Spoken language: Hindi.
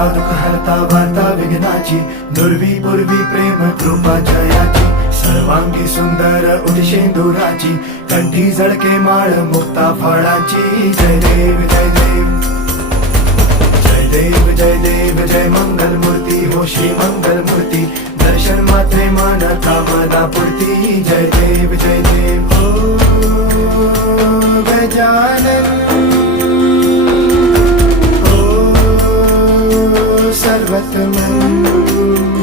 हरता दुःख हरता वार्ता विघ्नाची, दुर्वी पूर्वी प्रेम कृपा जयाची, सर्वांगी सुंदर उदिशेंदुराची, कंठी झळके माळ मुक्ता फळाची. जय देव जय देव जय देव जय देव जय मंगल मूर्ती हो श्री मंगल मूर्ती, दर्शन मात्रे मन कामना पूर्ती. जय देव जय देव हो गजानन हो सर्वतमन.